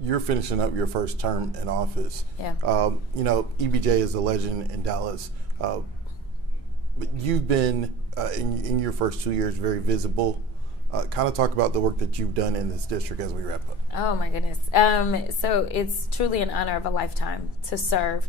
you're finishing up your first term in office. Yeah. EBJ is a legend in Dallas, but you've been in your first 2 years very visible. Kind of talk about the work that you've done in this district as we wrap up. Oh my goodness. So it's truly an honor of a lifetime to serve.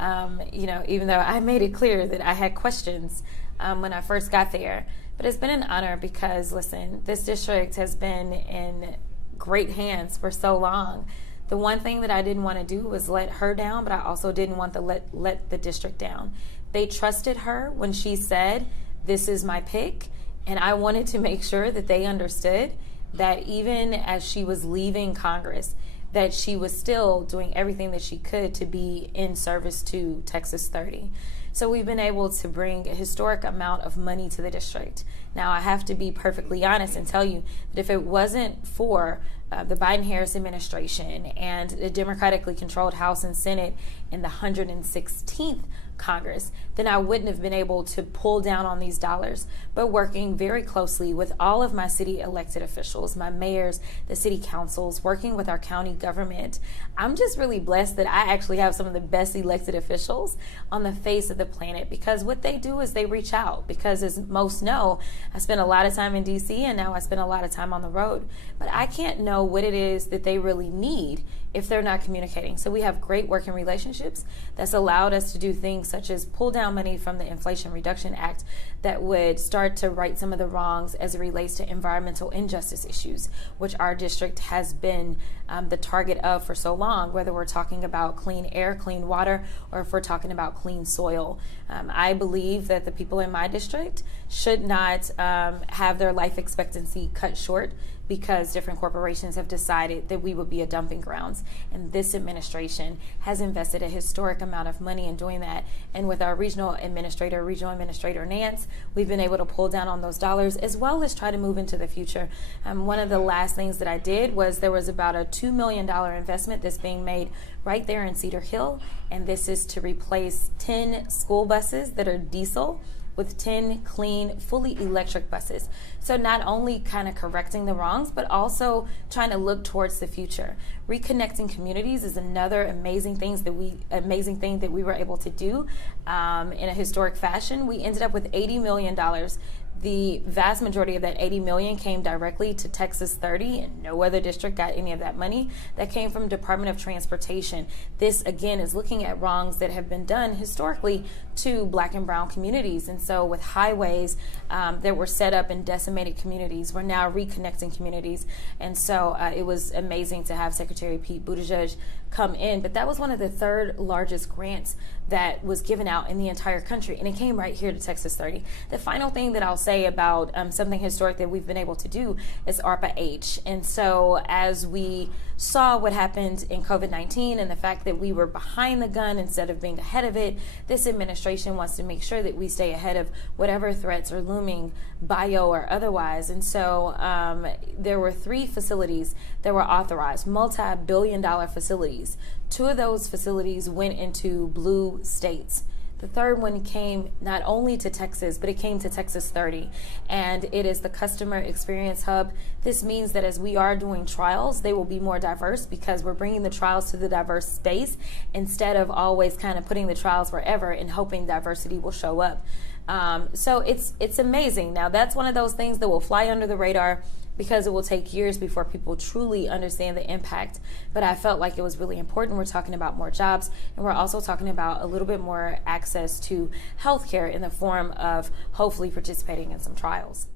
Even though I made it clear that I had questions when I first got there, but it's been an honor because, listen, this district has been in great hands for so long. The one thing that I didn't want to do was let her down, but I also didn't want to let the district down. They trusted her when she said, "This is my pick," and I wanted to make sure that they understood that even as she was leaving Congress, that she was still doing everything that she could to be in service to Texas 30. So we've been able to bring a historic amount of money to the district. Now, I have to be perfectly honest and tell you that if it wasn't for the Biden-Harris administration and the democratically controlled House and Senate in the 116th Congress, then I wouldn't have been able to pull down on these dollars. But working very closely with all of my city elected officials, my mayors, the city councils, working with our county government, I'm just really blessed that I actually have some of the best elected officials on the face of the planet, because what they do is they reach out. Because as most know, I spent a lot of time in DC and now I spend a lot of time on the road. But I can't know what it is that they really need if they're not communicating. So we have great working relationships that's allowed us to do things such as pull down money from the Inflation Reduction Act that would start to right some of the wrongs as it relates to environmental injustice issues, which our district has been the target of for so long, whether we're talking about clean air, clean water, or if we're talking about clean soil. I believe that the people in my district should not have their life expectancy cut short because different corporations have decided that we would be a dumping grounds. And this administration has invested a historic amount of money in doing that. And with our regional administrator Nance, we've been able to pull down on those dollars as well as try to move into the future. One of the last things that I did was there was about a $2 million investment that's being made right there in Cedar Hill. And this is to replace 10 school buses that are diesel with 10 clean, fully electric buses. So not only kind of correcting the wrongs, but also trying to look towards the future. Reconnecting communities is another amazing thing that we were able to do in a historic fashion. We ended up with $80 million. The vast majority of that $80 million came directly to Texas 30, and no other district got any of that money. That came from Department of Transportation. This, again, is looking at wrongs that have been done historically to Black and brown communities. And so with highways that were set up in decimated communities, we're now reconnecting communities. And so it was amazing to have Secretary Pete Buttigieg come in. But that was one of the third largest grants that was given out in the entire country, and it came right here to Texas 30. The final thing that I'll say about something historic that we've been able to do is ARPA-H. And so as we saw what happened in COVID-19 and the fact that we were behind the gun instead of being ahead of it, this administration wants to make sure that we stay ahead of whatever threats are looming, bio or otherwise. And so there were 3 facilities that were authorized, multi-billion-dollar facilities. 2 of those facilities went into blue states. The third one came not only to Texas, but it came to Texas 30, and it is the customer experience hub. This means that as we are doing trials, they will be more diverse because we're bringing the trials to the diverse space instead of always kind of putting the trials wherever and hoping diversity will show up. So it's amazing. Now, that's one of those things that will fly under the radar because it will take years before people truly understand the impact. But I felt like it was really important. We're talking about more jobs, and we're also talking about a little bit more access to healthcare in the form of hopefully participating in some trials.